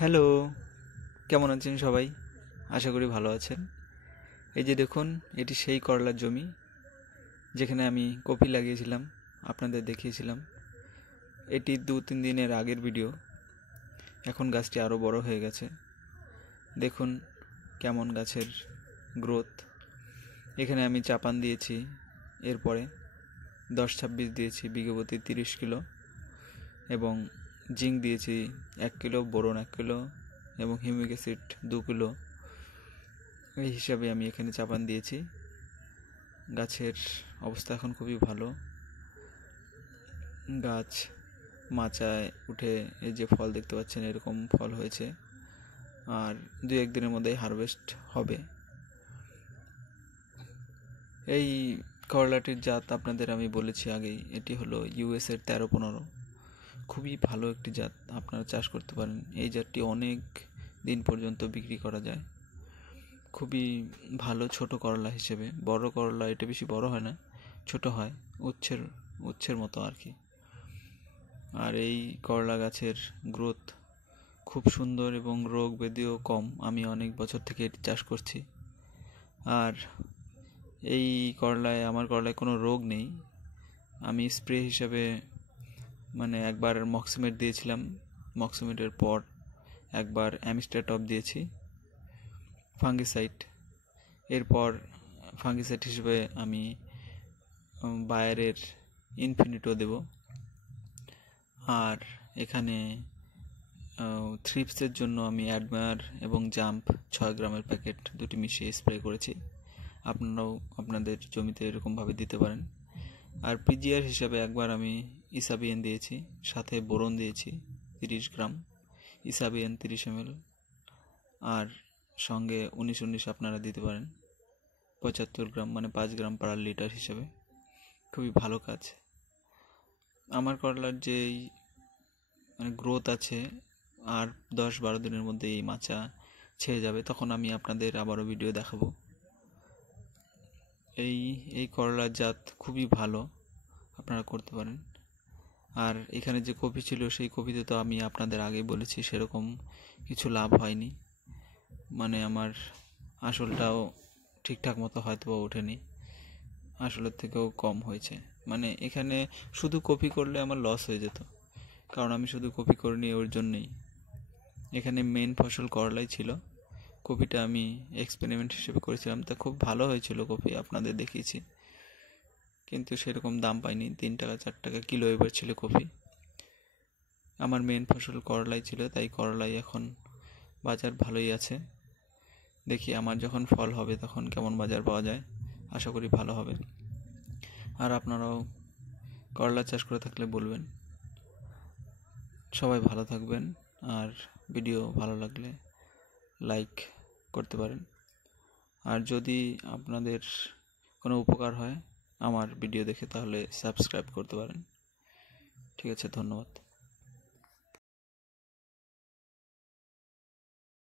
Hello, কেমন আছেন সবাই? আশা করি ভালো আছেন। এই যে দেখুন, এটি সেই করলার জমি যেখানে আমি কপি লাগিয়েছিলাম, আপনাদের দেখিয়েছিলাম। এটি 2-3 দিনের আগের ভিডিও। এখন গাছটি আরও বড় হয়ে গেছে। দেখুন কেমন গাছের গ্রোথ। এখানে আমি চাপান দিয়েছি, এরপরে 10-26 দিয়েছি বিঘা প্রতি 30 কিলো, এবং জিঙ্ক দিয়েছি 1 কিলো, বোরন 1 কিলো এবং হিউমিক অ্যাসিড 2 কিলো। এই হিসাবে আমি এখানে চাপান দিয়েছি। গাছের অবস্থা এখন খুবই ভালো। গাছ মাচায় উঠে এই যে ফল দেখতে পাচ্ছেন, এরকম ফল হয়েছে, আর 2-1 দিনের মধ্যেই হারভেস্ট হবে। এই করলাটির জাত আপনাদের আমি বলেছি আগেই, এটি হলো ইউএসের 13-15। খুবই ভালো একটি জাত, আপনারা চাষ করতে পারেন। এই জাতটি অনেক দিন পর্যন্ত বিক্রি করা যায়। খুবই ভালো ছোট করলা হিসেবে। বড় করলা এটা বেশি বড় হয় না, ছোট হয়, উচ্ছের মতো আর কি। আর এই করলা গাছের গ্রোথ খুব সুন্দর এবং রোগ ব্যাধিও কম। আমি অনেক বছর থেকে এটি চাষ করছি। আর এই আমার করলায় কোনো রোগ নেই। আমি স্প্রে হিসাবে একবার মক্সিমেট দিয়েছিলাম, মক্সিমেটের পর একবার অ্যামিস্টারটপ দিয়েছি ফাঙ্গিসাইড। এরপর ফাঙ্গিসাইড হিসেবে আমি বায়ারের ইনফিনিটো দেব। আর এখানে থ্রিপসের জন্য আমি অ্যাডমায়ার এবং জাম্প 6 গ্রামের প্যাকেট দুটি মিশিয়ে স্প্রে করেছি। আপনারাও আপনাদের জমিতে এরকমভাবে দিতে পারেন। আর পিজিআর হিসাবে একবার আমি ইসাবিএন দিয়েছি, সাথে বোরন দিয়েছি 30 গ্রাম, ইসাবিএন 30 ml, আর সঙ্গে 19-19 আপনারা দিতে পারেন 75 গ্রাম, 5 গ্রাম পার লিটার হিসেবে। খুবই ভালো কাজ। আমার করলার যেই গ্রোথ আছে, আর 10-12 দিনের মধ্যে এই মাচা ছেড়ে যাবে, তখন আমি আপনাদের আবারও ভিডিও দেখাবো। এই করলার জাত খুবই ভালো, আপনারা করতে পারেন। আর এখানে যে কপি ছিল, সেই কপিতে তো আমি আপনাদের আগেই বলেছি সেরকম কিছু লাভ হয়নি। আমার আসলটাও ঠিকঠাক মতো হয়তো বা ওঠেনি, আসলের থেকেও কম হয়েছে। এখানে শুধু কপি করলে আমার লস হয়ে যেত, কারণ আমি শুধু কপি করিনি ওর জন্যেই। এখানে মেন ফসল করলাই ছিল। কপিটা আমি এক্সপেরিমেন্ট হিসেবে করেছিলাম, তা খুব ভালো হয়েছিল কপি, আপনাদের দেখিয়েছি। কিন্তু সেরকম দাম পাইনি, 3 টাকা 4 টাকা কিলো এবার ছিল কপি। আমার মেন ফসল করলাই ছিল, তাই করলাই এখন বাজার ভালোই আছে। দেখি আমার যখন ফল হবে তখন কেমন বাজার পাওয়া যায়, আশা করি ভালো হবে। আর আপনারাও করলা চাষ করে থাকলে বলবেন। সবাই ভালো থাকবেন, আর ভিডিও ভালো লাগলে লাইক করতে পারেন। আর যদি আপনাদের কোনো উপকার হয় আমার ভিডিও দেখে, তাহলে সাবস্ক্রাইব করতে পারেন। ঠিক আছে, ধন্যবাদ।